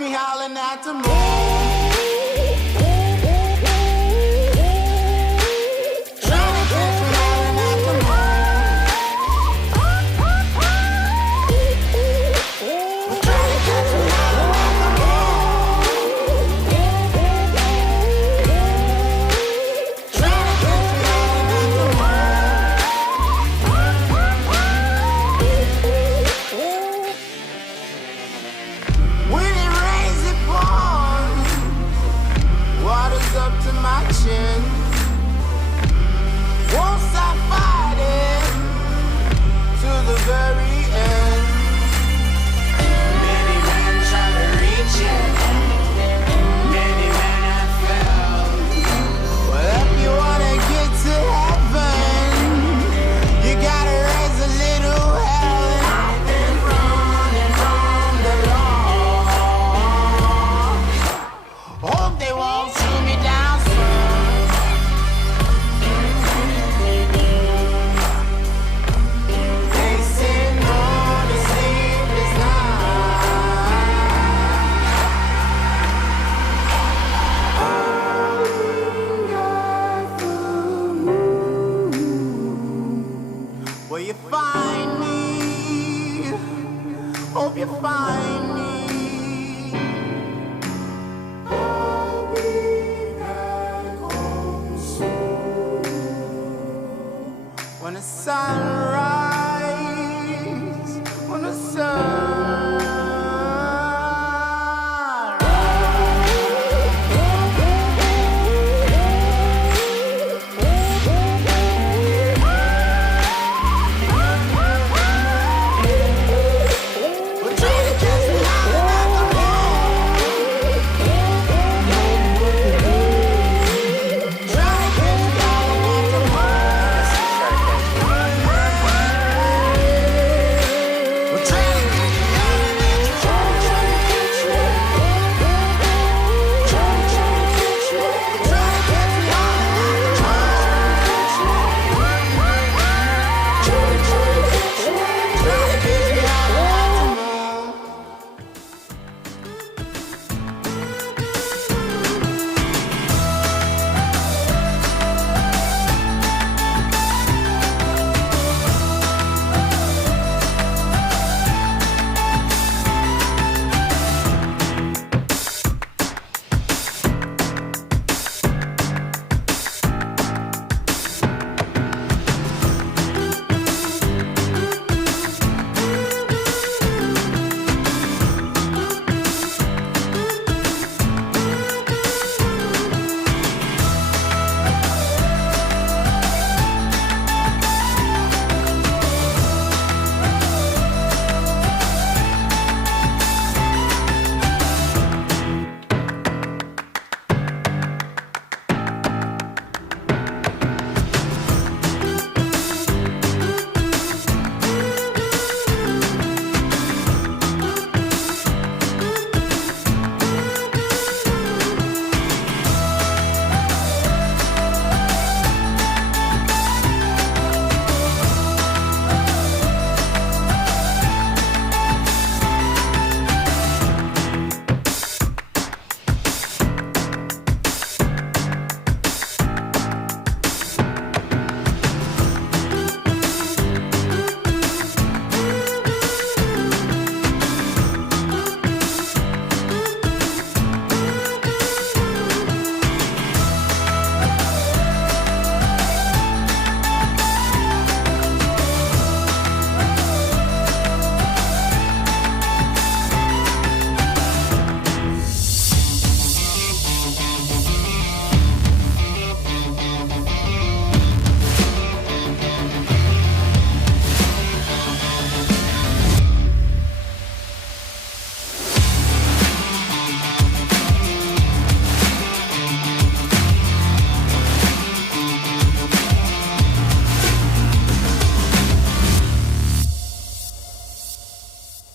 me howling at the moon. Won't stop fighting to the very end. Many men try to reach it, many men have failed. Well, if you wanna get to heaven, you gotta raise a little hell. And I've been running from the law. Hope they won't shoot me down. Will you find me? Hope you find me. I'll be back home soon. When the sun rises, when the sun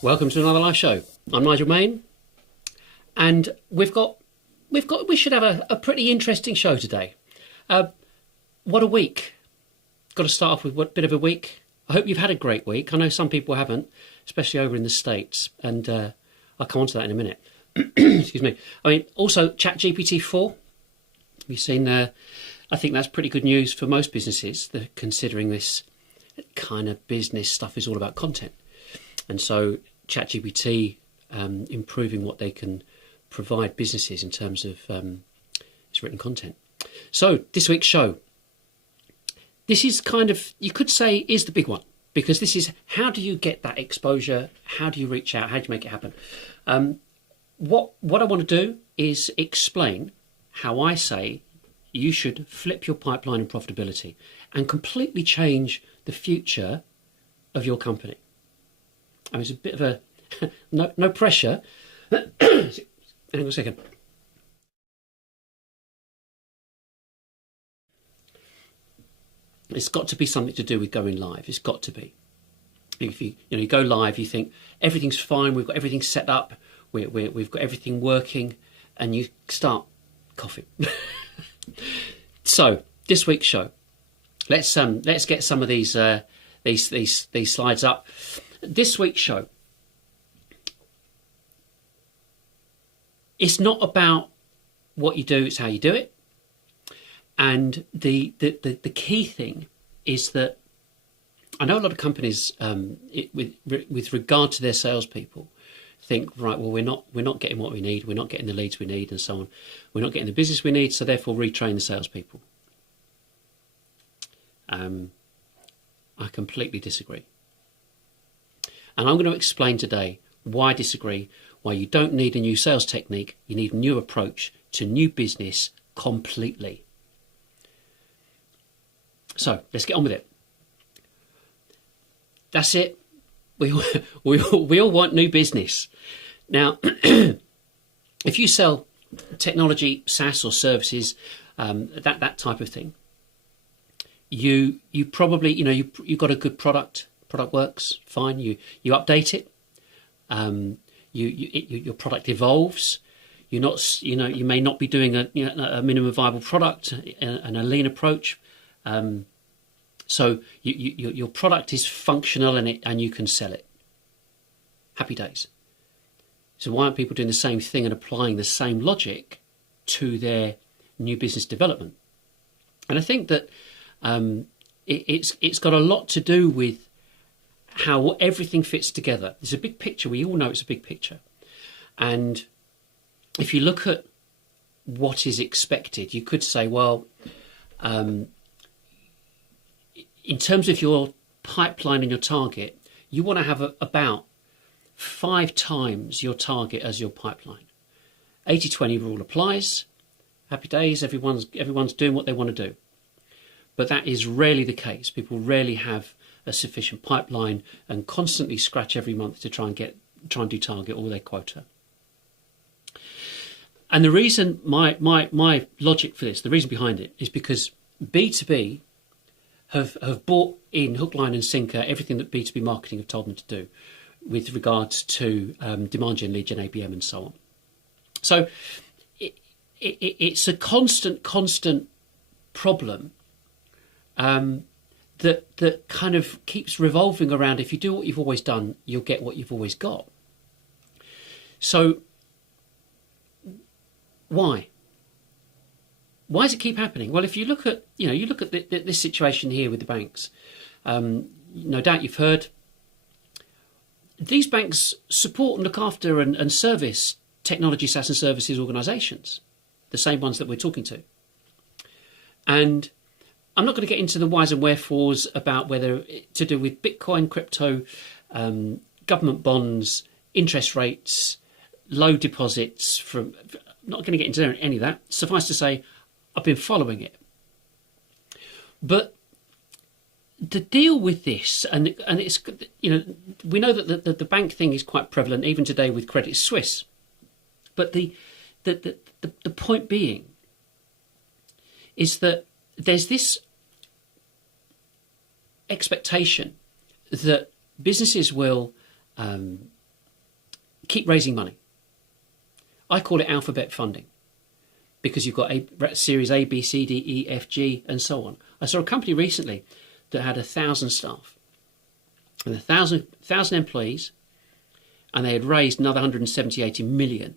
Welcome to another live show. I'm Nigel Main, and we should have a pretty interesting show today. What a week! Got to start off with a bit of a week. I hope you've had a great week. I know some people haven't, especially over in the States, and I'll come on to that in a minute. excuse me. I mean, also ChatGPT 4. We've seen. I think that's pretty good news for most businesses. That considering this kind of business stuff is all about content, and so ChatGPT improving what they can provide businesses in terms of its written content. So this week's show. This is kind of, you could say, is the big one, because this is how do you get that exposure? How do you reach out? How do you make it happen? What I want to do is explain how I say you should flip your pipeline and profitability and completely change the future of your company. I mean, it's a bit of a no pressure. Hang on a second. It's got to be something to do with going live. It's got to be. If you go live, you think everything's fine. We've got everything set up. We've got everything working, and you start coughing. So this week's show, let's get some of these slides up. This week's show. It's not about what you do; it's how you do it. And the key thing is that I know a lot of companies, with regard to their salespeople, think, right, well, we're not getting what we need, we're not getting the leads we need, and so on. We're not getting the business we need, so therefore retrain the salespeople. I completely disagree, and I'm going to explain today why I disagree. Why you don't need a new sales technique, you need a new approach to new business completely. So let's get on with it. That's it. We all want new business. Now, if you sell technology, SaaS or services, that type of thing, you probably you've got a good product. Product works fine. You update it. Your product evolves. You may not be doing a minimum viable product and a lean approach. So your product is functional and you can sell it. Happy days. So why aren't people doing the same thing and applying the same logic to their new business development? And I think that it's got a lot to do with how everything fits together. There's a big picture. We all know it's a big picture. And if you look at what is expected, you could say, well, in terms of your pipeline and your target, you want to have about 5 times your target as your pipeline. 80-20 rule applies. Happy days, everyone's doing what they want to do. But that is rarely the case. People rarely have a sufficient pipeline and constantly scratch every month to try and do target all their quota. And the reason, my logic for this, the reason behind it, is because B2B have bought in hook, line and sinker everything that B2B marketing have told them to do with regards to demand gen, lead gen, ABM and so on. So it's a constant problem that kind of keeps revolving around. If you do what you've always done, you'll get what you've always got. So why? Why does it keep happening? Well, if you look at this situation here with the banks, no doubt you've heard these banks support and look after and service technology, SaaS and services organisations, the same ones that we're talking to. And I'm not going to get into the whys and wherefores about whether to do with Bitcoin, crypto, government bonds, interest rates, low deposits. I'm not going to get into any of that. Suffice to say, I've been following it. But the deal with this, and it's, we know that the bank thing is quite prevalent even today with Credit Suisse. But the point being is that there's this expectation that businesses will keep raising money. I call it alphabet funding, because you've got series A, B, C, D, E, F, G, and so on. I saw a company recently that had 1,000 staff and 1,000 employees, and they had raised another 170, 80 million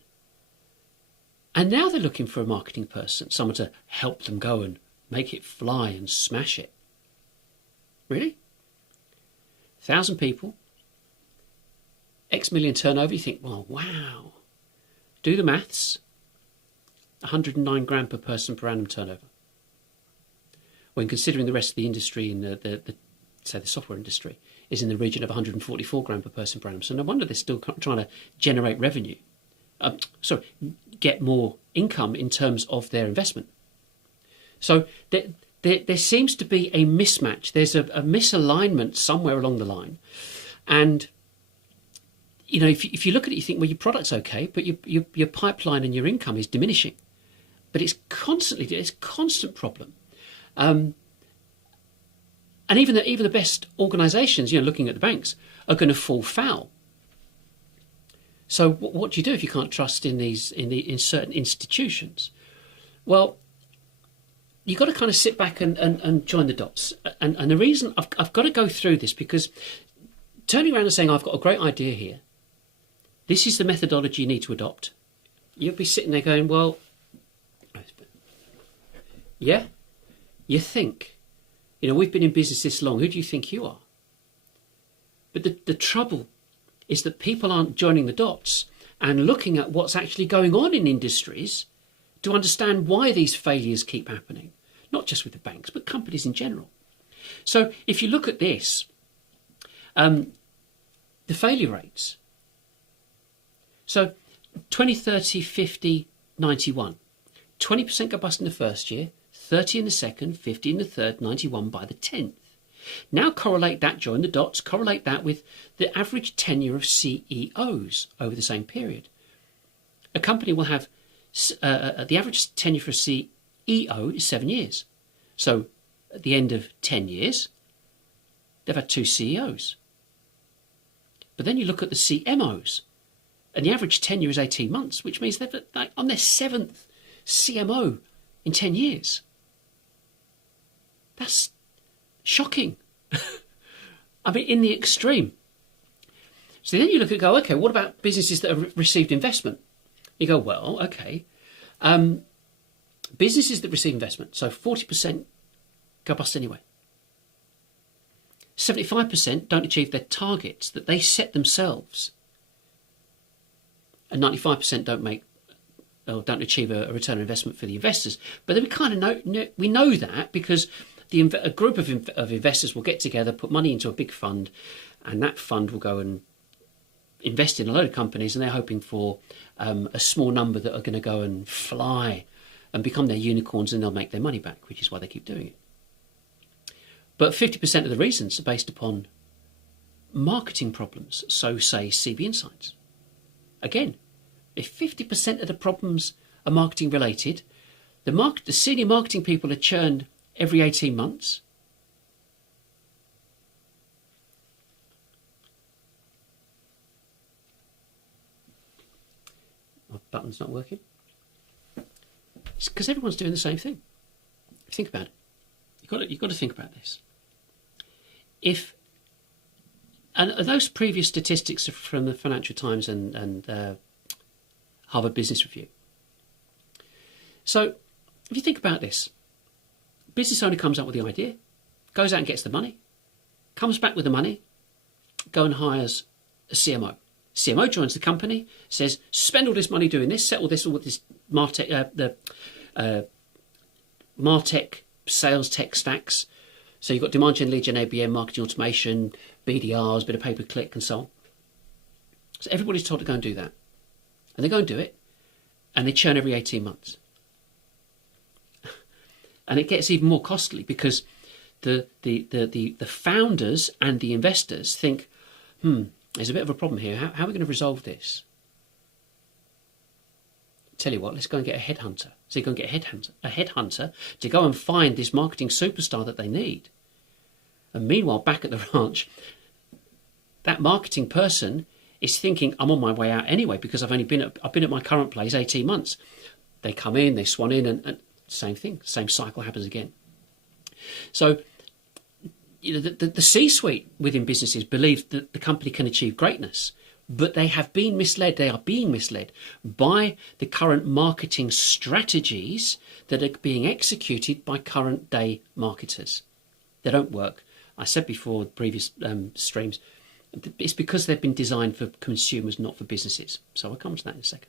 And now they're looking for a marketing person, someone to help them go and make it fly and smash it. Really? 1,000 people, X million turnover, you think, well, wow. Do the maths, 109 grand per person per annum turnover. When considering the rest of the industry in the software industry is in the region of 144 grand per person per annum. So no wonder they're still trying to generate revenue. Get more income in terms of their investment. So there seems to be a mismatch. There's a misalignment somewhere along the line. And, you know, if you look at it, you think, well, your product's okay, but your pipeline and your income is diminishing. But it's a constant problem. And even the best organisations, you know, looking at the banks, are going to fall foul. So what do you do if you can't trust in certain institutions? Well, you've got to kind of sit back and join the dots. And the reason I've got to go through this, because turning around and saying, I've got a great idea here, this is the methodology you need to adopt. You'll be sitting there going, well, yeah, you think, you know, we've been in business this long. Who do you think you are? But the trouble is that people aren't joining the dots and looking at what's actually going on in industries to understand why these failures keep happening, not just with the banks, but companies in general. So if you look at this, the failure rates. So 20, 30, 50, 91. 20% go bust in the first year, 30 in the second, 50 in the third, 91 by the 10th. Now correlate that, join the dots, correlate that with the average tenure of CEOs over the same period. A company will have, the average tenure for a CEO is 7 years. So at the end of 10 years, they've had 2 CEOs. But then you look at the CMOs, and the average tenure is 18 months, which means they're on their 7th CMO in 10 years. That's shocking. I mean, in the extreme. So then you look and go, okay, what about businesses that have received investment? You go, well, okay. Businesses that receive investment, so 40% go bust anyway. 75% don't achieve their targets that they set themselves. And 95% don't achieve a return on investment for the investors. But then we kind of know that because a group of investors will get together, put money into a big fund, and that fund will go and invest in a load of companies, and they're hoping for a small number that are going to go and fly and become their unicorns, and they'll make their money back, which is why they keep doing it. But 50% of the reasons are based upon marketing problems, so say CB Insights. Again, if 50% of the problems are marketing related, the senior marketing people are churned every 18 months. My button's not working. It's because everyone's doing the same thing. Think about it. You've got to think about this. And those previous statistics are from the Financial Times and Harvard Business Review. So if you think about this, business owner comes up with the idea, goes out and gets the money, comes back with the money, go and hires a CMO. CMO joins the company, says, spend all this money doing this, settle this all with this MarTech sales tech stacks. So you've got demand gen, lead gen, ABM, marketing automation, BDRs, bit of pay-per-click and so on. So everybody's told to go and do that. And they go and do it, and they churn every 18 months. And it gets even more costly because the founders and the investors think, there's a bit of a problem here. How are we going to resolve this? Tell you what, let's go and get a headhunter. So you go and get a headhunter to go and find this marketing superstar that they need. And meanwhile, back at the ranch, that marketing person is thinking, I'm on my way out anyway because I've been at my current place 18 months. They come in, they swan in, and same thing, same cycle happens again. So, you know, the C-suite within businesses believe that the company can achieve greatness but they have been misled. They are being misled by the current marketing strategies that are being executed by current day marketers. They don't work. I said before previous streams, it's because they've been designed for consumers, not for businesses. So I'll come to that in a second.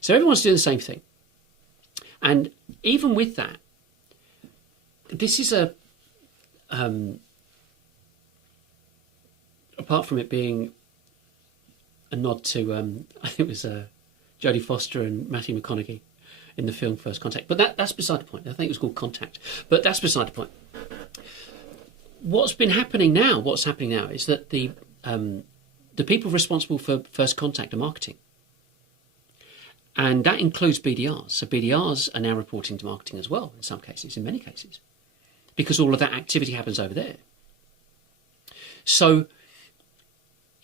So everyone's doing the same thing. And even with that, this is apart from it being a nod to, I think it was Jodie Foster and Matthew McConaughey in the film First Contact. But that's beside the point. I think it was called Contact. But that's beside the point. What's happening now is that the people responsible for First Contact are marketing. And that includes BDRs. So BDRs are now reporting to marketing as well, in some cases, in many cases, because all of that activity happens over there. So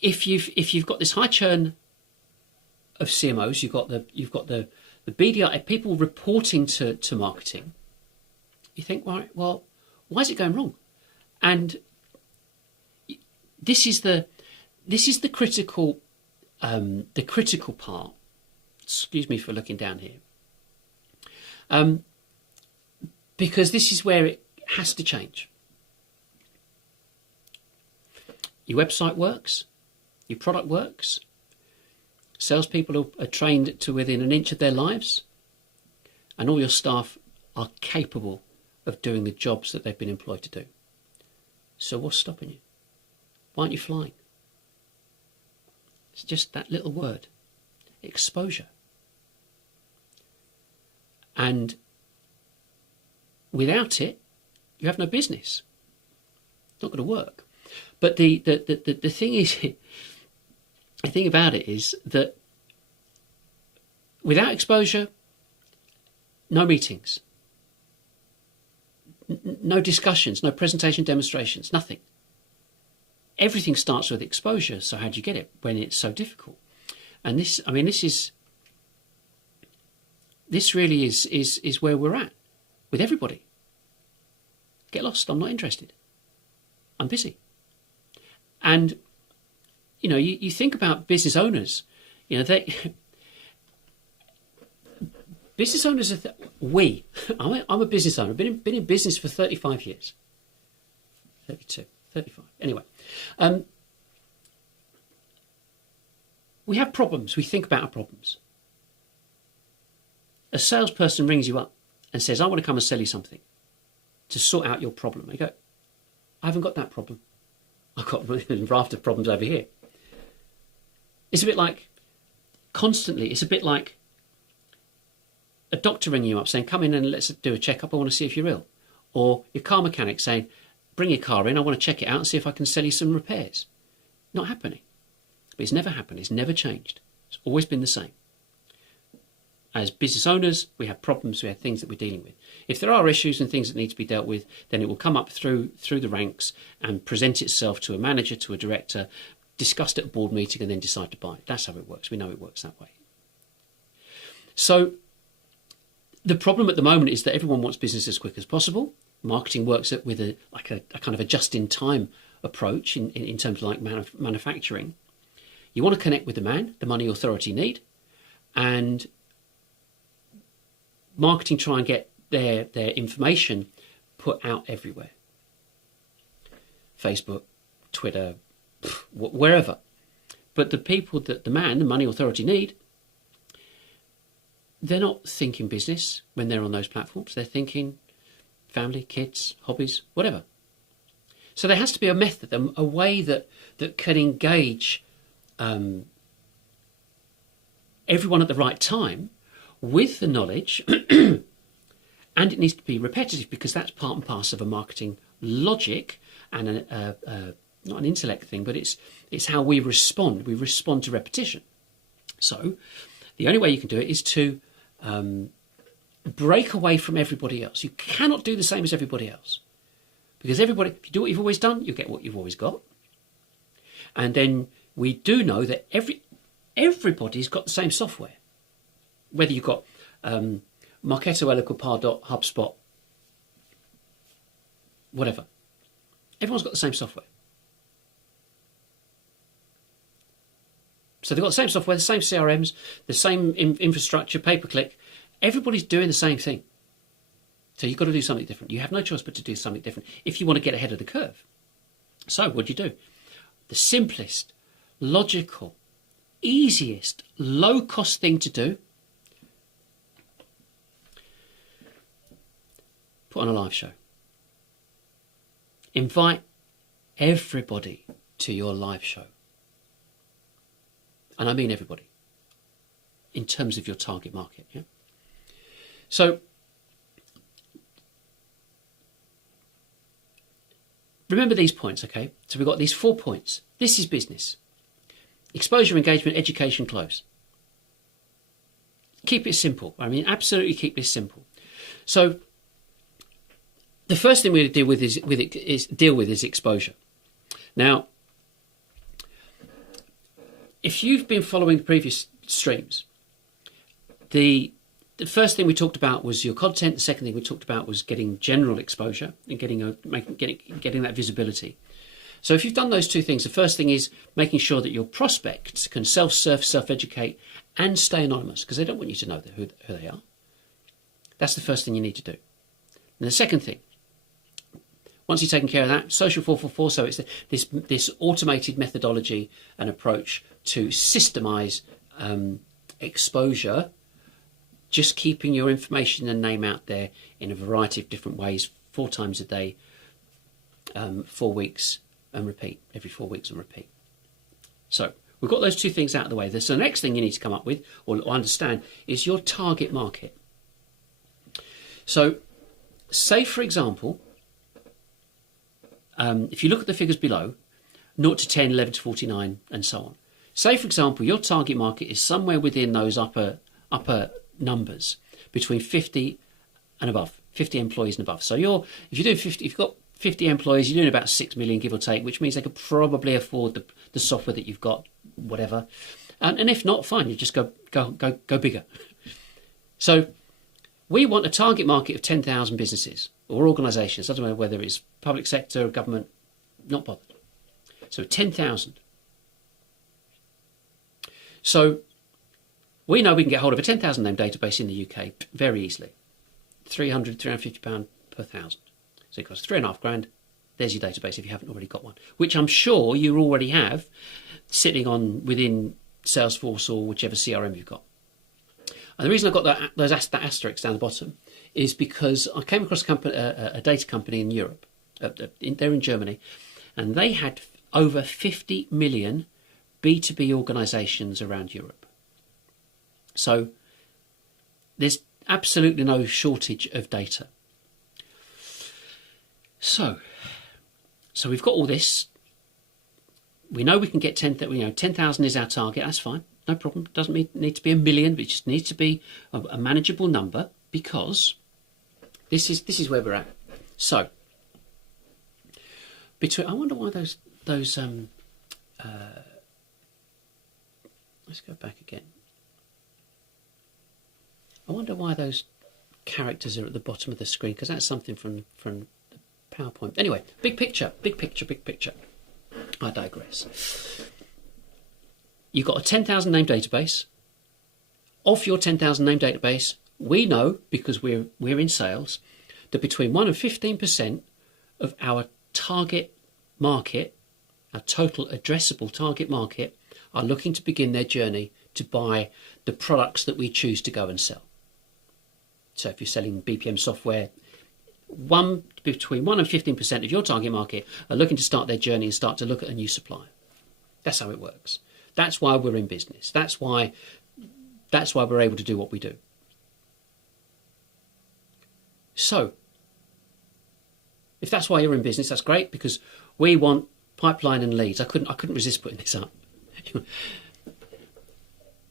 if you've got this high churn of CMOs, you've got the BDR people reporting to marketing, you think, right, well, why is it going wrong? And this is the critical part. Excuse me for looking down here, because this is where it has to change. Your website works, your product works, salespeople are trained to within an inch of their lives, and all your staff are capable of doing the jobs that they've been employed to do. So what's stopping you? Why aren't you flying? It's just that little word, exposure. And without it, you have no business. It's not going to work. But the thing is, the thing about it is that without exposure, no meetings, no discussions, no presentation demonstrations, nothing. Everything starts with exposure. So how do you get it when it's so difficult? And this really is where we're at with everybody. Get lost. I'm not interested. I'm busy. And, you think about business owners, business owners are, I'm a business owner. I've been in business for 35 years. 32, 35. Anyway, we have problems. We think about our problems. A salesperson rings you up and says, I want to come and sell you something to sort out your problem. You go, I haven't got that problem. I've got a raft of problems over here. It's a bit like a doctor ringing you up saying, come in and let's do a checkup. I want to see if you're ill. Or your car mechanic saying, bring your car in. I want to check it out and see if I can sell you some repairs. Not happening. But it's never happened. It's never changed. It's always been the same. As business owners, we have problems, we have things that we're dealing with. If there are issues and things that need to be dealt with, then it will come up through the ranks and present itself to a manager, to a director, discussed at a board meeting and then decide to buy it. That's how it works. We know it works that way. So the problem at the moment is that everyone wants business as quick as possible. Marketing works with a kind of a just-in-time approach in terms of like manufacturing. You want to connect with the man, the money authority need, and marketing try and get their information put out everywhere. Facebook, Twitter, wherever. But the people that the money authority need, they're not thinking business when they're on those platforms. They're thinking family, kids, hobbies, whatever. So there has to be a method, a way that can engage everyone at the right time with the knowledge, and it needs to be repetitive because that's part and parcel of a marketing logic and not an intellect thing, but it's how we respond. We respond to repetition. So the only way you can do it is to break away from everybody else. You cannot do the same as everybody else, because if you do what you've always done, you get what you've always got. And then we do know that everybody's got the same software. Whether you've got Marketo, Eloquent, HubSpot, whatever. Everyone's got the same software. So they've got the same software, the same CRMs, the same infrastructure, pay-per-click. Everybody's doing the same thing. So you've got to do something different. You have no choice but to do something different if you want to get ahead of the curve. So what do you do? The simplest, logical, easiest, low-cost thing to do, put on a live show. Invite everybody to your live show. And I mean everybody, in terms of your target market. Yeah. So remember these points, okay? So we've got these 4 points. This is business. Exposure, engagement, education, close. Keep it simple. I mean, absolutely keep this simple. So the first thing we deal with is exposure. Now, if you've been following the previous streams, the first thing we talked about was your content. The second thing we talked about was getting general exposure and getting that visibility. So if you've done those 2 things, the first thing is making sure that your prospects can self-serve, self-educate, and stay anonymous, because they don't want you to know who they are. That's the first thing you need to do. And the second thing, once you've taken care of that, social 444, so it's this automated methodology and approach to systemize exposure, just keeping your information and name out there in a variety of different ways, 4 times a day, 4 weeks and repeat, every 4 weeks and repeat. So we've got those 2 things out of the way. So the next thing you need to come up with or understand is your target market. So say, for example, if you look at the figures below, 0 to 10, 11 to 49, and so on. Say, for example, your target market is somewhere within those upper numbers, between 50 and above, 50 employees and above. So if you've got 50 employees, you're doing about 6 million, give or take, which means they could probably afford the software that you've got, whatever. And if not, fine, you just go bigger. So we want a target market of 10,000 businesses or organisations. I don't know whether it's public sector or government, not bothered. So 10,000. So we know we can get hold of a 10,000 name database in the UK very easily. £350 per thousand. So it costs £3,500. There's your database if you haven't already got one, which I'm sure you already have sitting on within Salesforce or whichever CRM you've got. And the reason I've got that asterisk down the bottom is because I came across a data company in Europe. They're in Germany, and they had over 50 million B2B organisations around Europe. So there's absolutely no shortage of data. So we've got all this. We know we can get 10,000 is our target. That's fine, no problem. It doesn't need to be a million, but it just needs to be a manageable number, because this is where we're at. So I wonder why those let's go back again. I wonder why those characters are at the bottom of the screen, because that's something from the PowerPoint. Anyway, big picture. I digress. You've got a 10,000 name database. Of your 10,000 name database, we know, because we're in sales, that between 1 and 15% of our target market, our total addressable target market, are looking to begin their journey to buy the products that we choose to go and sell. So if you're selling BPM software, between 1 and 15% of your target market are looking to start their journey and start to look at a new supplier. That's how it works. That's why we're in business. That's why we're able to do what we do. So if that's why you're in business, that's great, because we want pipeline and leads. I couldn't resist putting this up.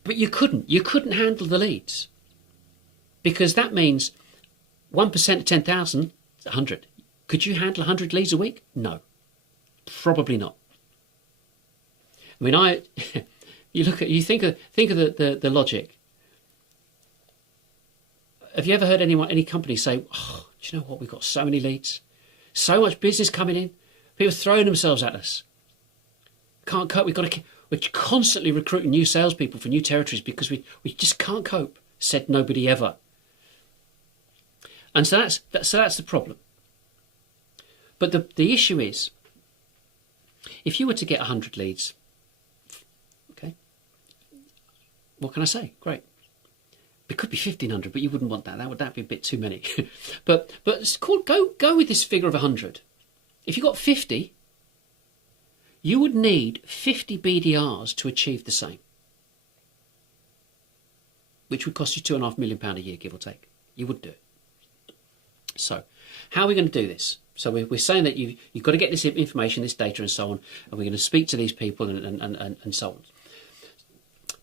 But you couldn't handle the leads, because that means 1% of 10,000 is 100. Could you handle 100 leads a week? No, probably not. I mean, you think of the logic. Have you ever heard any company say, "Oh, do you know what? We've got so many leads, so much business coming in, people throwing themselves at us. Can't cope. We're constantly recruiting new salespeople for new territories because we just can't cope, said nobody ever. And so that's the problem. But the issue is, if you were to get 100 leads, okay, what can I say? Great. It could be 1,500, but you wouldn't want that. That'd be a bit too many. but it's called, go with this figure of 100. If you got 50, you would need 50 BDRs to achieve the same, which would cost you £2.5 million a year, give or take. You would do it. So how are we going to do this? So we're saying that you've got to get this information, this data and so on, and we're going to speak to these people and so on.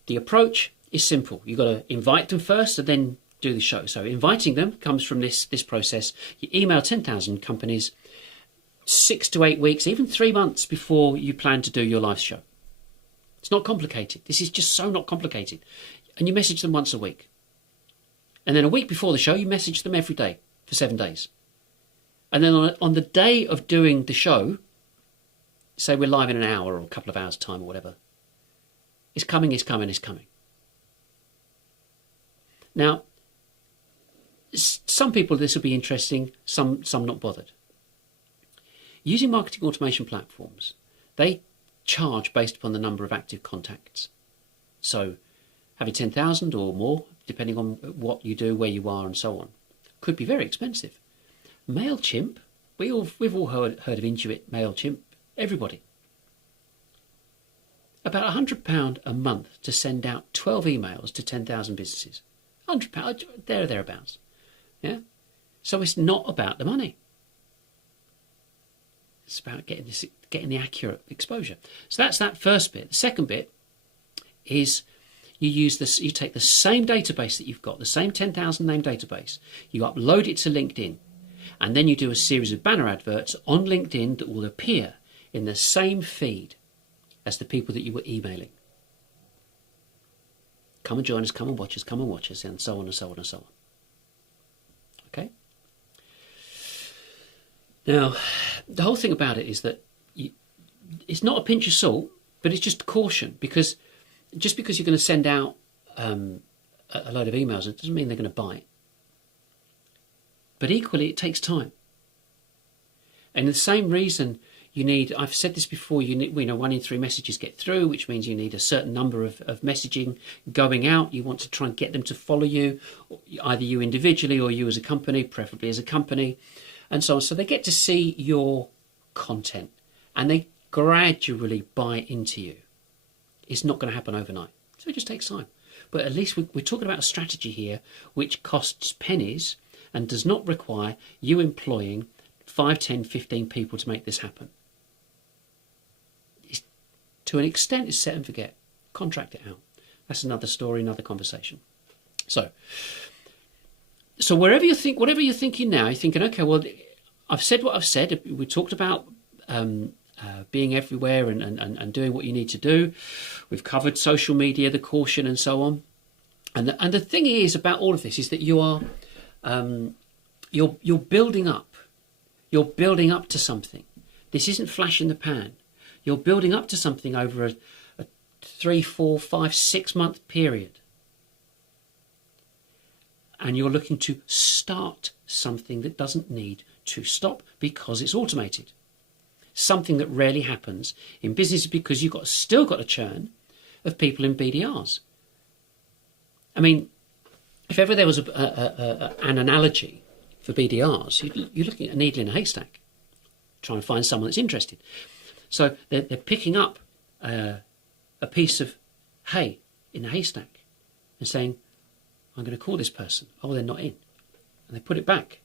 The approach is simple. You've got to invite them first and then do the show. So inviting them comes from this process. You email 10,000 companies 6 to 8 weeks, even 3 months before you plan to do your live show. It's not complicated. This is just so not complicated. And you message them once a week. And then a week before the show, you message them every day for 7 days. And then on the day of doing the show, say we're live in an hour or a couple of hours' time or whatever, it's coming, it's coming, it's coming. Now, some people this will be interesting, some not bothered. Using marketing automation platforms, they charge based upon the number of active contacts. So having 10,000 or more, depending on what you do, where you are and so on, could be very expensive. MailChimp, we've all heard of Intuit, MailChimp, everybody. About £100 a month to send out 12 emails to 10,000 businesses. £100, thereabouts. Yeah? So it's not about the money. It's about getting the accurate exposure. So that's that first bit. The second bit is you take the same database that you've got, the same 10,000 name database, you upload it to LinkedIn, and then you do a series of banner adverts on LinkedIn that will appear in the same feed as the people that you were emailing. Come and join us, come and watch us, and so on and so on and so on. Okay? Now, the whole thing about it is that it's not a pinch of salt, but it's just caution, because just because you're going to send out a load of emails, it doesn't mean they're going to bite. But equally, it takes time. And the same reason you need, I've said this before, 1 in 3 messages get through, which means you need a certain number of messaging going out. You want to try and get them to follow you, either you individually or you as a company, preferably as a company, and so on. So they get to see your content and they gradually buy into you. It's not going to happen overnight. So it just takes time. But at least we're talking about a strategy here which costs pennies and does not require you employing 5, 10, 15 people to make this happen. To an extent, it's set and forget. Contract it out. That's another story, another conversation. So whatever you're thinking now, you're thinking, okay, well, I've said what I've said. We talked about being everywhere and doing what you need to do. We've covered social media, the caution, and so on. And the thing is about all of this is that you are you're building up. You're building up to something. This isn't flash in the pan. You're building up to something over a 3, 4, 5, 6 month period. And you're looking to start something that doesn't need to stop because it's automated. Something that rarely happens in business because you've still got a churn of people in BDRs. I mean, if ever there was an analogy for BDRs, you're looking at a needle in a haystack, trying to find someone that's interested. So they're picking up a piece of hay in the haystack and saying, I'm going to call this person. Oh, they're not in. And they put it back.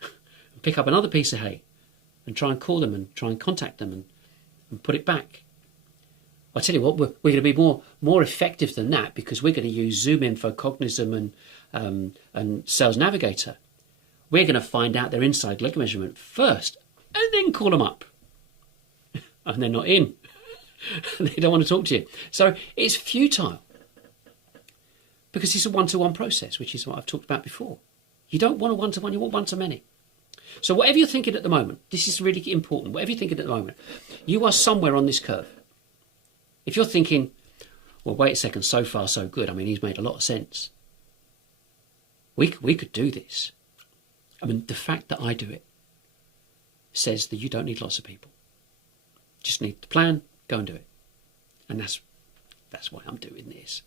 And pick up another piece of hay and try and call them and try and contact them and put it back. I tell you what, we're going to be more effective than that because we're going to use Zoom Info, Cognism and Sales Navigator. We're going to find out their inside leg measurement first and then call them up. And they're not in. They don't want to talk to you. So it's futile because it's a one-to-one process, which is what I've talked about before. You don't want a one-to-one, you want one-to-many. So whatever you're thinking at the moment, this is really important. Whatever you're thinking at the moment, you are somewhere on this curve. If you're thinking, well, wait a second, so far so good. I mean, he's made a lot of sense. We could do this. I mean, the fact that I do it says that you don't need lots of people. Just need the plan, go and do it. And that's why I'm doing this.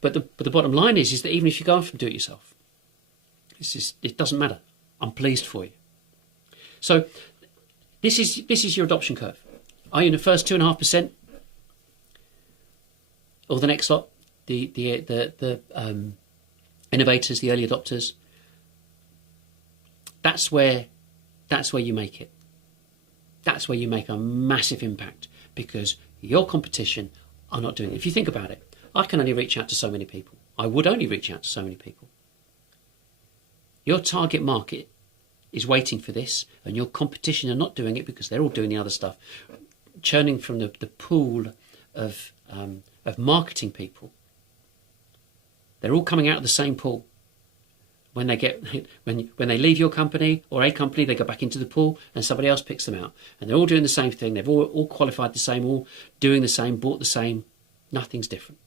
But the bottom line is that even if you go off and do it yourself, it doesn't matter. I'm pleased for you. So this is your adoption curve. Are you in the first 2.5%? Or the next lot, the innovators, the early adopters? That's where you make it. That's where you make a massive impact, because your competition are not doing it. If you think about it, I can only reach out to so many people. I would only reach out to so many people. Your target market is waiting for this, and your competition are not doing it because they're all doing the other stuff, churning from the pool of marketing people. They're all coming out of the same pool. When they leave your company or a company, they go back into the pool and somebody else picks them out. And they're all doing the same thing. They've all qualified the same, all doing the same, bought the same. Nothing's different.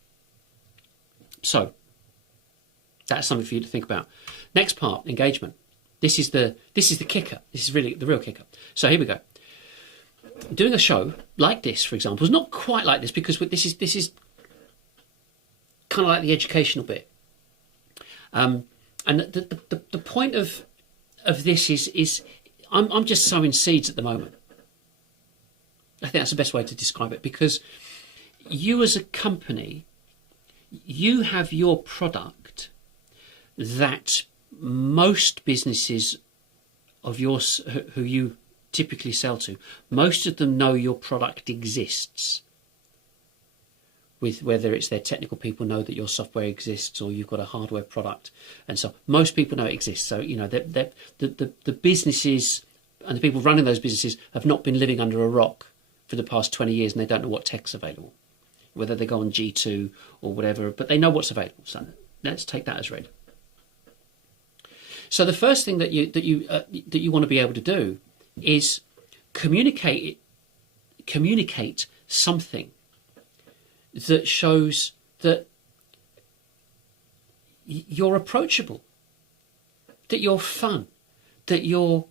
So that's something for you to think about. Next part, engagement. This is the kicker. This is really the real kicker. So here we go. Doing a show like this, for example, is not quite like this, because this is kind of like the educational bit. And the point of this is I'm just sowing seeds at the moment. I think that's the best way to describe it, because you as a company, you have your product that most businesses of yours who you typically sell to, most of them know your product exists. With whether it's their technical people know that your software exists, or you've got a hardware product, and so most people know it exists. So the businesses and the people running those businesses have not been living under a rock for the past 20 years, and they don't know what tech's available, whether they go on G2 or whatever, but they know what's available. So let's take that as read. So the first thing that you want to be able to do is communicate something that shows that you're approachable, that you're fun, that you're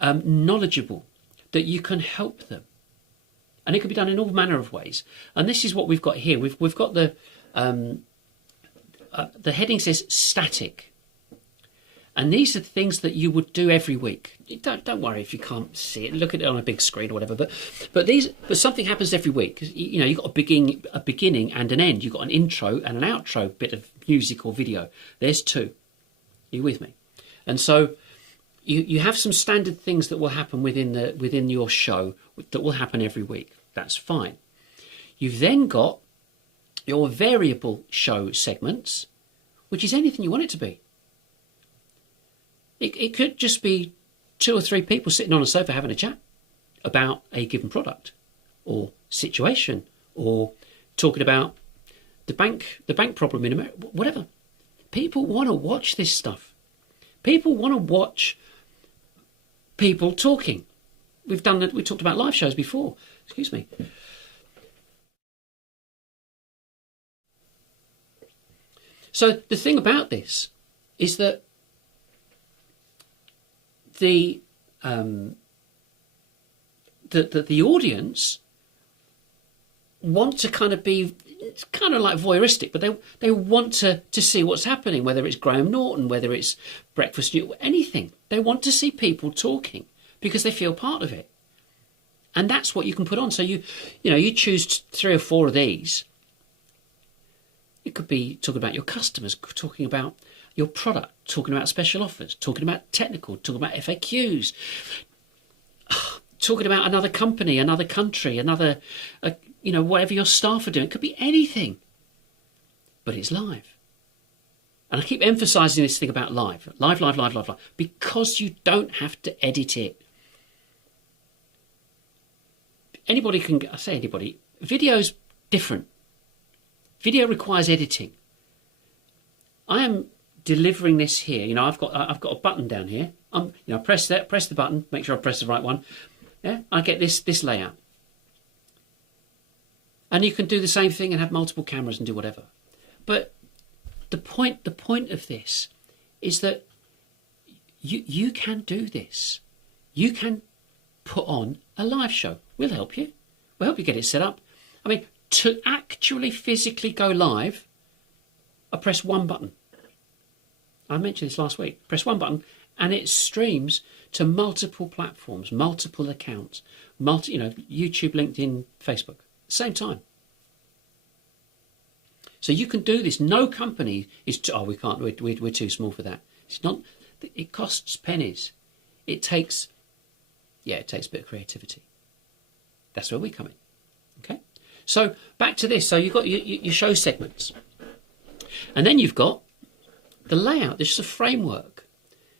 knowledgeable, that you can help them. And it can be done in all manner of ways. And this is what we've got here. We've got the heading says static. And these are things that you would do every week. Don't worry if you can't see it. Look at it on a big screen or whatever. But something happens every week. You've got a beginning and an end. You've got an intro and an outro bit of music or video. There's two. Are you with me? And so you have some standard things that will happen within your show that will happen every week. That's fine. You've then got your variable show segments, which is anything you want it to be. It could just be 2 or 3 people sitting on a sofa having a chat about a given product or situation, or talking about the bank problem in America, whatever. People want to watch this stuff. People want to watch people talking. We talked about live shows before. Excuse me. So the thing about this is that the audience want to kind of be, it's kind of like voyeuristic, but they want to see what's happening, whether it's Graham Norton, whether it's Breakfast News, anything. They want to see people talking because they feel part of it. And that's what you can put on. So you choose 3 or 4 of these. It could be talking about your customers, talking about your product, talking about special offers, talking about technical, talking about FAQs, talking about another company, another country, another, whatever your staff are doing. It could be anything, but it's live. And I keep emphasising this thing about live, because you don't have to edit it. Anybody can, I say anybody, video's different. Video requires editing. I am delivering this here. I've got a button down here. Press the button, make sure I press the right one. Yeah, I get this layout. And you can do the same thing and have multiple cameras and do whatever. But the point of this is that you can do this. You can put on a live show. We'll help you. We'll help you get it set up. I mean, to actually physically go live, I press one button. I mentioned this last week. Press one button and it streams to multiple platforms, multiple accounts, YouTube, LinkedIn, Facebook, same time. So you can do this. No company is, we can't, we're too small for that. It's not, it costs pennies. It takes a bit of creativity. That's where we come in. Okay? So back to this. So you've got your show segments. And then you've got the layout. There's just a framework.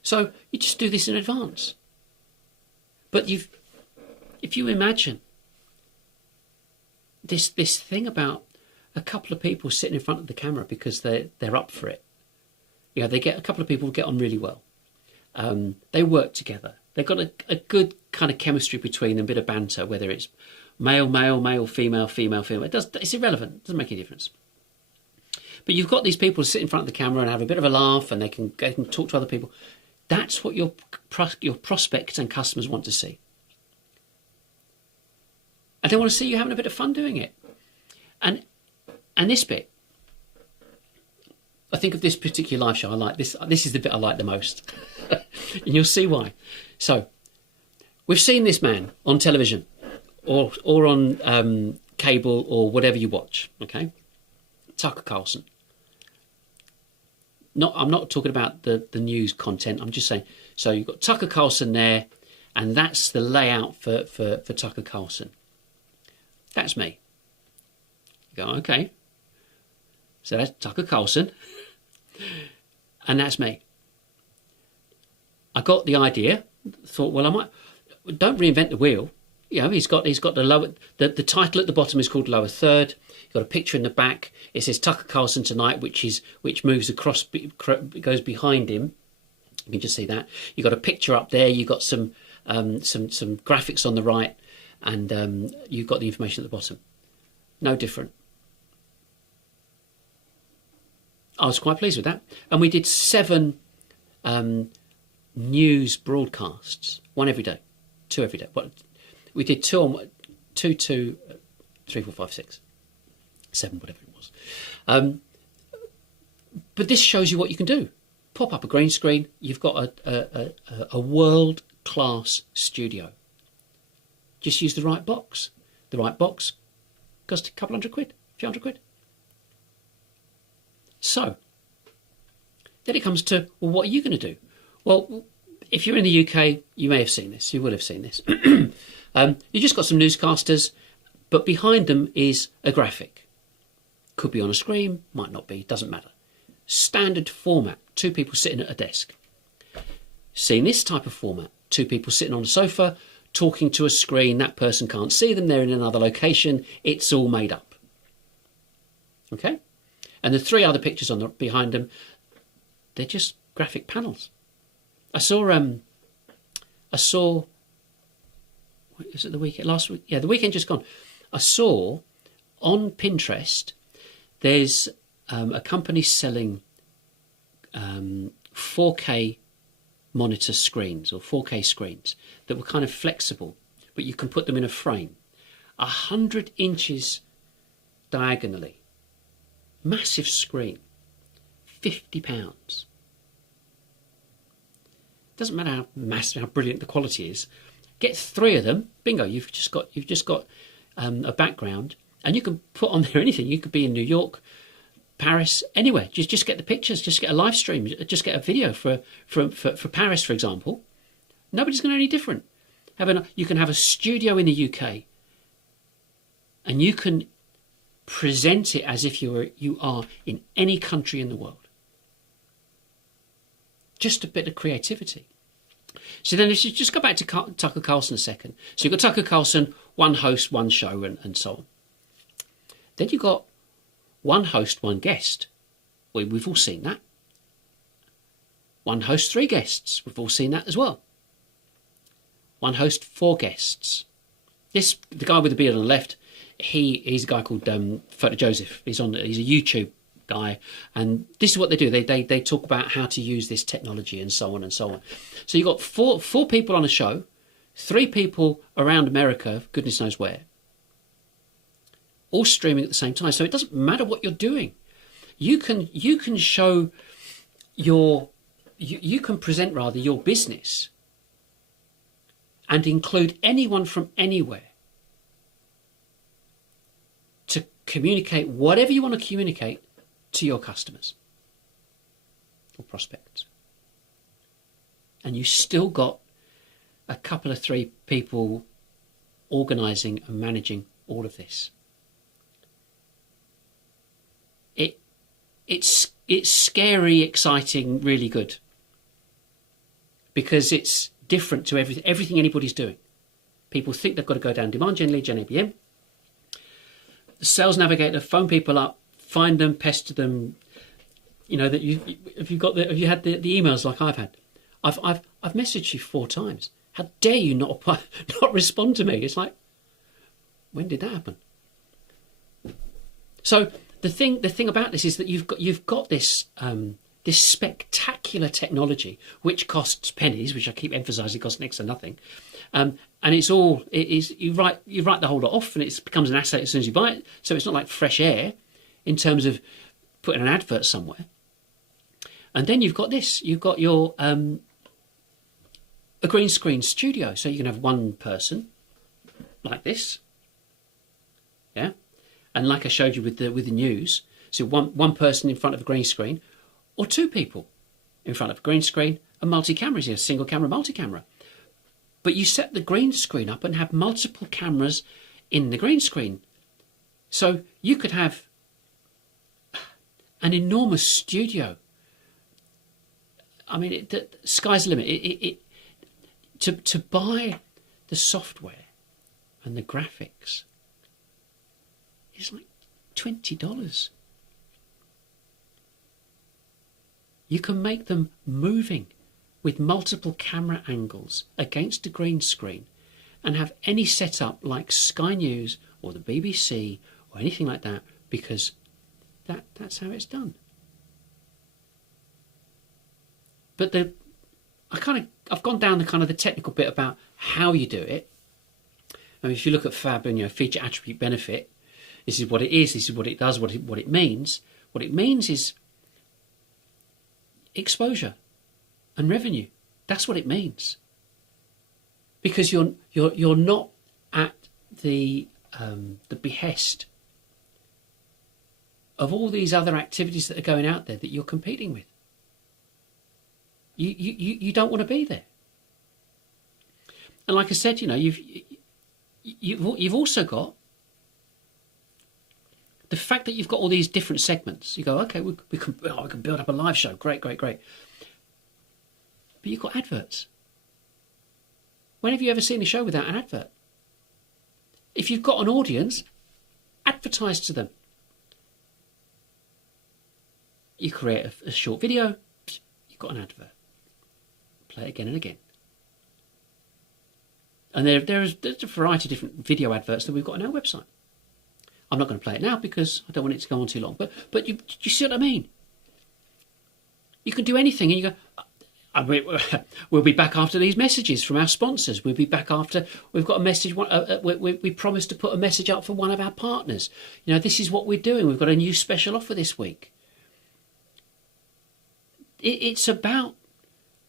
So you just do this in advance. But if you imagine this thing about a couple of people sitting in front of the camera because they're up for it. They get a couple of people who get on really well. They work together. They've got a good kind of chemistry between them, a bit of banter, whether it's male, female. It's irrelevant. It doesn't make any difference. But you've got these people sit in front of the camera and have a bit of a laugh, and they can talk to other people. That's what your prospects and customers want to see. And they want to see you having a bit of fun doing it. And this bit, I think of this particular live show, I like this. This is the bit I like the most. And you'll see why. So, we've seen this man on television or on cable or whatever you watch, okay? Tucker Carlson. I'm not talking about the news content. I'm just saying, so you've got Tucker Carlson there, and that's the layout for Tucker Carlson. That's me. You go, okay. So that's Tucker Carlson, and that's me. I got the idea, thought, well, don't reinvent the wheel. He's got the lower, the title at the bottom is called Lower Third. You've got a picture in the back. It says Tucker Carlson Tonight, which moves across, goes behind him. You can just see that. You've got a picture up there. You've got some graphics on the right, and you've got the information at the bottom. No different. I was quite pleased with that. And we did 7 news broadcasts, 1 every day, 2 every day. We did 2, 3, 4, 5, 6, 7, whatever it was. But this shows you what you can do. Pop up a green screen. You've got a world-class studio. Just use the right box. The right box costs a couple £100, a few £100. So, then it comes to, well, what are you going to do? Well, if you're in the UK, you may have seen this. You will have seen this. You just got some newscasters, but behind them is a graphic. Could be on a screen, might not be, doesn't matter. Standard format, 2 people sitting at a desk. Seen this type of format, 2 people sitting on a sofa, talking to a screen, that person can't see them, they're in another location, it's all made up. Okay? And the 3 other pictures behind them, they're just graphic panels. I saw, is it the weekend? Last week? Yeah, the weekend just gone. I saw on Pinterest, there's a company selling 4K monitor screens or 4K screens that were kind of flexible, but you can put them in a frame. 100 inches diagonally. Massive screen. £50. Doesn't matter how massive, how brilliant the quality is. Get 3 of them. Bingo. You've just got a background, and you can put on there anything. You could be in New York, Paris, anywhere. Just get the pictures. Just get a live stream. Just get a video for Paris, for example. Nobody's going to know any different. You can have a studio in the UK, and you can present it as if you are in any country in the world. Just a bit of creativity. So then let's just go back to Tucker Carlson a second. So you've got Tucker Carlson, 1 host, 1 show, and so on. Then you've got 1 host, 1 guest. We've all seen that. 1 host, 3 guests. We've all seen that as well. 1 host, 4 guests. The guy with the beard on the left he's a guy called Photo Joseph. He's a YouTube guy, and this is what they do. They talk about how to use this technology and so on and so on. So you've got four people on a show, 3 people around America, goodness knows where, all streaming at the same time. So it doesn't matter what you're doing. You can show you can present rather your business and include anyone from anywhere to communicate whatever you want to communicate to your customers or prospects. And you still got a couple of 3 people organising and managing all of this. It's scary, exciting, really good, because it's different to everything anybody's doing. People think they've got to go down demand gen, lead gen, ABM. The sales navigator, phone people up, find them, pester them. You know that have you had the emails like I've had? I've messaged you 4 times. How dare you not respond to me? It's like, when did that happen? So the thing about this is that you've got this this spectacular technology which costs pennies, which I keep emphasising costs next to nothing, and you write the whole lot off, and it becomes an asset as soon as you buy it. So it's not like fresh air in terms of putting an advert somewhere. And then you've got this. You've got your a green screen studio, so you can have one person like this, yeah. And like I showed you with the news, so one person in front of a green screen, or 2 people in front of a green screen, and multi-cameras, a single camera, multi-camera. But you set the green screen up and have multiple cameras in the green screen. So you could have an enormous studio. I mean, the sky's the limit. To buy the software and the graphics, it's like $20. You can make them moving with multiple camera angles against a green screen and have any setup like Sky News or the BBC or anything like that, because that's how it's done. But I've gone down the technical bit about how you do it. I mean, if you look at FAB and feature, attribute, benefit, this is what it is, this is what it does, what it means. What it means is exposure and revenue. That's what it means. Because you're not at the behest of all these other activities that are going out there that you're competing with. You don't want to be there. And like I said, you've also got the fact that you've got all these different segments. You go, okay, we can build up a live show. Great. But you've got adverts. When have you ever seen a show without an advert? If you've got an audience, advertise to them. You create a short video, you've got an advert. Play it again and again. And there's a variety of different video adverts that we've got on our website. I'm not going to play it now because I don't want it to go on too long. But you see what I mean? You can do anything, and you go, we'll be back after these messages from our sponsors. We'll be back after we've got a message. We promised to put a message up for one of our partners. This is what we're doing. We've got a new special offer this week. It's about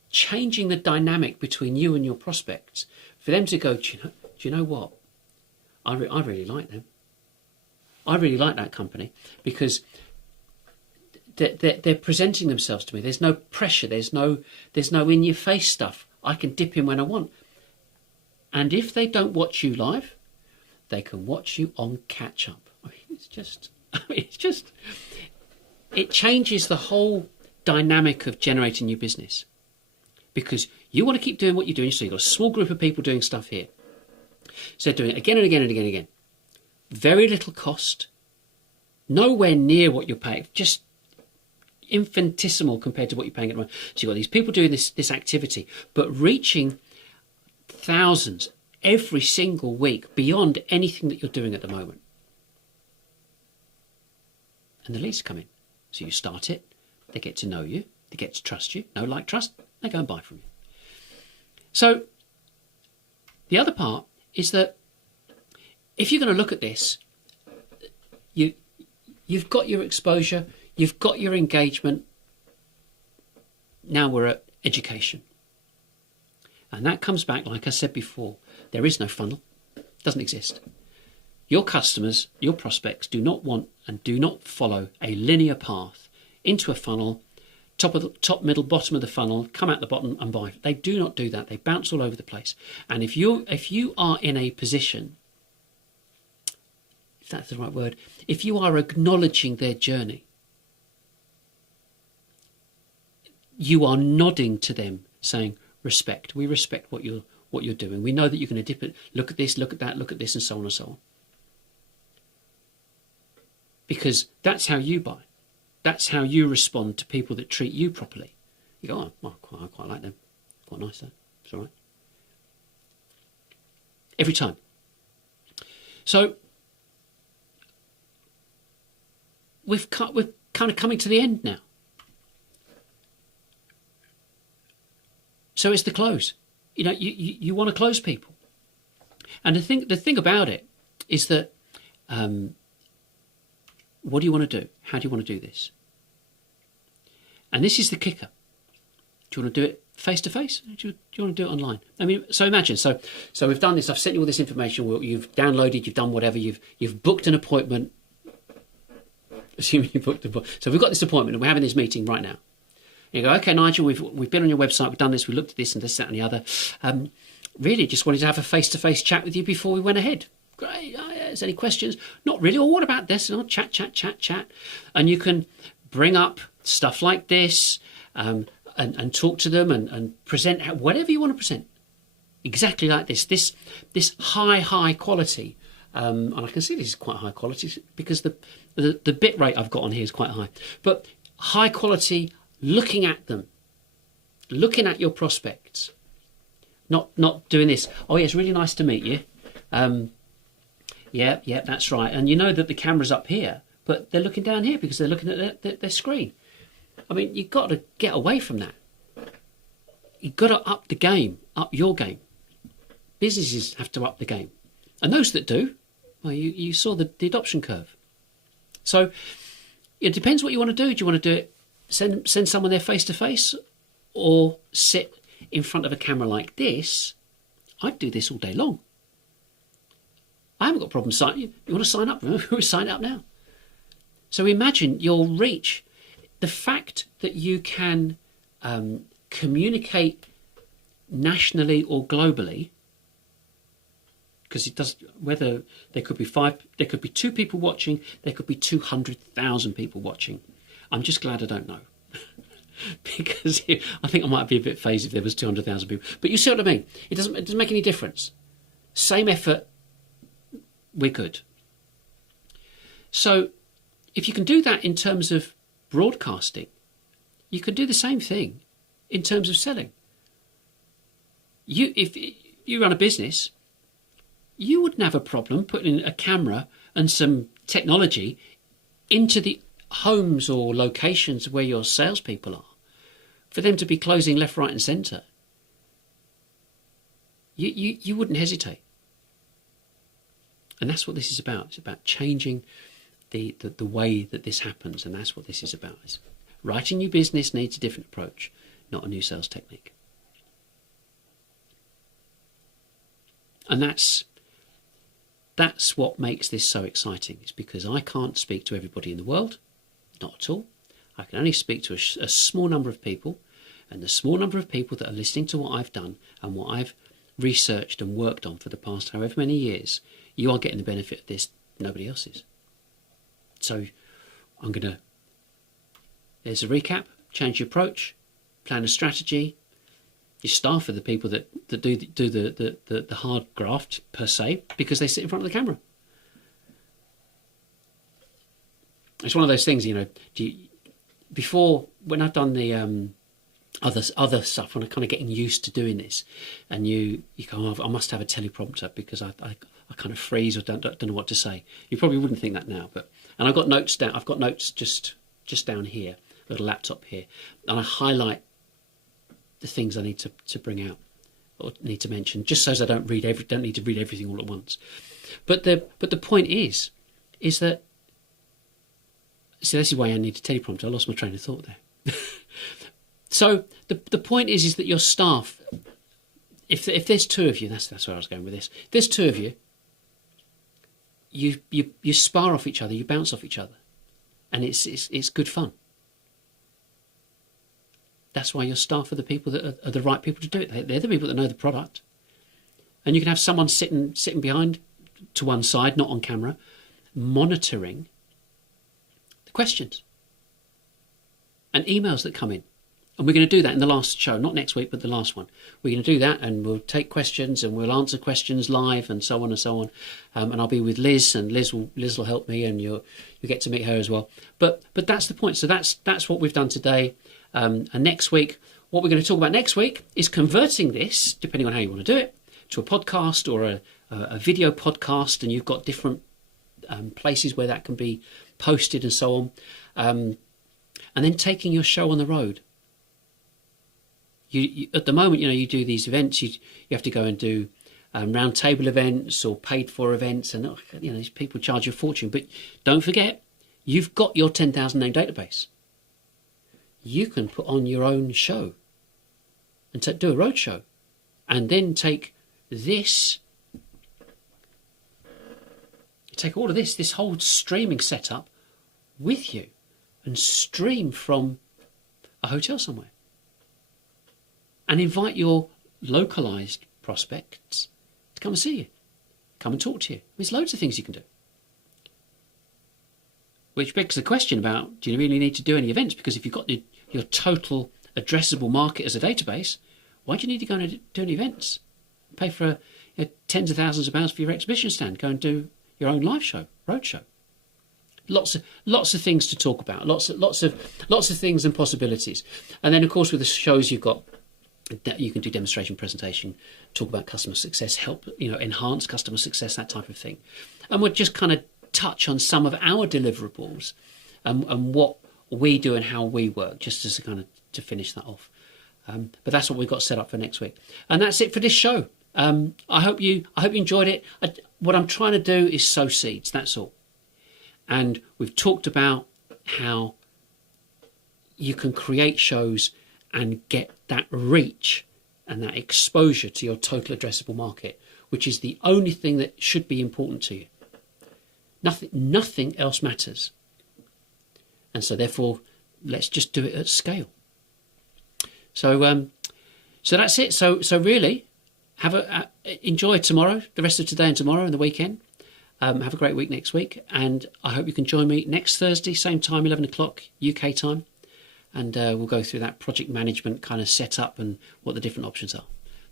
changing the dynamic between you and your prospects for them to go, do you know what? I really like them. I really like that company because they're presenting themselves to me. There's no pressure. There's no in-your-face stuff. I can dip in when I want. And if they don't watch you live, they can watch you on catch-up. It changes the whole dynamic of generating new business, because you want to keep doing what you're doing. So you've got a small group of people doing stuff here. So they're doing it again and again and again and again. Very little cost, nowhere near what you're paying, just infinitesimal compared to what you're paying at the moment. So you've got these people doing this activity, but reaching thousands every single week beyond anything that you're doing at the moment. and the leads come in. So you start it, they get to know you, they get to trust you, know, like, trust, they go and buy from you. So the other part is that if you're going to look at this, you've got your exposure, you've got your engagement. Now we're at education. And that comes back, like I said before, there is no funnel. It doesn't exist. Your customers, your prospects do not want and do not follow a linear path into a funnel, top, middle, bottom of the funnel, come out the bottom and buy. They do not do that. They bounce all over the place. And if you are in a position, if that's the right word, if you are acknowledging their journey, you are nodding to them, saying, respect. We respect what you're doing. We know that you're going to dip it. Look at this, look at that, look at this, and so on and so on. Because that's how you buy. That's how you respond to people that treat you properly. You go, oh, well, I quite like them. Quite nice, though. It's all right. Every time. So we're kind of coming to the end now. So it's the close. You know, you want to close people. And the thing about it is that what do you want to do? How do you want to do this? And this is the kicker. Do you want to do it face to face? Do you want to do it online? I mean, so imagine. So we've done this. I've sent you all this information. You've downloaded. You've done whatever. You've booked an appointment. Assuming you booked an appointment. So we've got this appointment and we're having this meeting right now. You go, okay, Nigel, we've been on your website, we've done this, we looked at this and this, that and the other. Really just wanted to have a face-to-face chat with you before we went ahead. Great, is there any questions? Not really. Or what about this? And I'll chat. And you can bring up stuff like this and talk to them and present whatever you want to present. Exactly like this. This high quality. And I can see this is quite high quality because the bit rate I've got on here is quite high. But high quality, looking at them, looking at your prospects, not doing this. Oh, yeah, it's really nice to meet you. Yeah, that's right. And you know that the camera's up here, but they're looking down here because they're looking at their screen. I mean, you've got to get away from that. You've got to up the game, up your game. Businesses have to up the game. And those that do, well, you saw the adoption curve. So it depends what you want to do. Do you want to do it, send someone there face to face, or sit in front of a camera like this? I'd do this all day long. I haven't got a problem signing. You want to sign up? We'll sign up now. So imagine your reach. The fact that you can communicate nationally or globally, because it does, whether there could be 2 people watching, there could be 200,000 people watching. I'm just glad I don't know. Because I think I might be a bit phased if there was 200,000 people. But you see what I mean? It doesn't make any difference. Same effort, we're good. So if you can do that in terms of broadcasting, you can do the same thing in terms of selling. If you run a business, you wouldn't have a problem putting a camera and some technology into the homes or locations where your salespeople are, for them to be closing left, right and centre. You wouldn't hesitate. And that's what this is about. It's about changing the way that this happens, and that's what this is about. Writing new business needs a different approach, not a new sales technique. And that's what makes this so exciting. It's because I can't speak to everybody in the world, not at all. I can only speak to a small number of people, and the small number of people that are listening to what I've done and what I've researched and worked on for the past however many years, you are getting the benefit of this, nobody else is. So there's a recap, change your approach, plan a strategy. Your staff are the people that do the hard graft per se, because they sit in front of the camera. It's one of those things, before, when I've done the other stuff when I'm kind of getting used to doing this, and you go, oh, I must have a teleprompter because I kind of freeze or don't know what to say. You probably wouldn't think that now, and I've got notes down. I've got notes just down here, a little laptop here, and I highlight the things I need to bring out or need to mention, just so as I don't need to read everything all at once. But the point is that, so this is why I need a teleprompter. I lost my train of thought there. So the point is that your staff, if there's two of you, that's where I was going with this. If there's two of you, you spar off each other, you bounce off each other, and it's good fun. That's why your staff are the people that are the right people to do it. They're the people that know the product, and you can have someone sitting behind to one side, not on camera, monitoring the questions and emails that come in. And we're going to do that in the last show, not next week, but the last one. We're going to do that, and we'll take questions and we'll answer questions live and so on and so on. And I'll be with Liz, and Liz will help me, and you'll get to meet her as well. But that's the point. So that's what we've done today. And next week, what we're going to talk about next week is converting this, depending on how you want to do it, to a podcast or a video podcast, and you've got different places where that can be posted and so on. And then taking your show on the road. You at the moment, you do these events. You have to go and do round table events or paid for events, and these people charge you a fortune. But don't forget, you've got your 10,000 name database. You can put on your own show and do a road show, and then take this. You take all of this whole streaming setup with you, and stream from a hotel somewhere. And invite your localised prospects to come and see you, come and talk to you. There's loads of things you can do. Which begs the question about, do you really need to do any events? Because if you've got your total addressable market as a database, why do you need to go and do any events? Pay for tens of thousands of pounds for your exhibition stand. Go and do your own live show, road show. Lots of things to talk about. Lots of things and possibilities. And then, of course, with the shows you've got, that you can do demonstration, presentation, talk about customer success, help enhance customer success, that type of thing. And we'll just kind of touch on some of our deliverables and what we do and how we work, just as a kind of to finish that off. But that's what we've got set up for next week, and that's it for this show. I hope you enjoyed it. What I'm trying to do is sow seeds. That's all. And we've talked about how you can create shows and get that reach and that exposure to your total addressable market, which is the only thing that should be important to you. Nothing else matters. And so therefore, let's just do it at scale. So that's it. So really, enjoy tomorrow, the rest of today and tomorrow and the weekend. Have a great week next week, and I hope you can join me next Thursday, same time, 11 o'clock UK time. And we'll go through that project management kind of setup and what the different options are.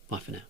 Bye for now.